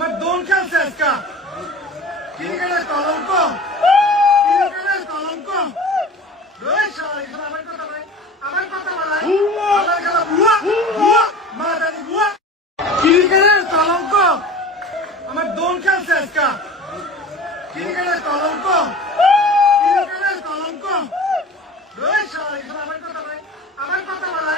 আমার দোন খেলছে আজকা ক্রিকেটের কলঙ্ক ক্রিকেটের কলঙ্ক রোহিত শর্মা এখানে আমার কথা বলে আমার খেলা বুয়া বুয়া মা দাদি বুয়া ক্রিকেটের কলঙ্ক আমার দোন খেলছে আজকা ক্রিকেটের কলঙ্ক ক্রিকেটের কলঙ্ক রোহিত শর্মা এখানে আমার কথা বলে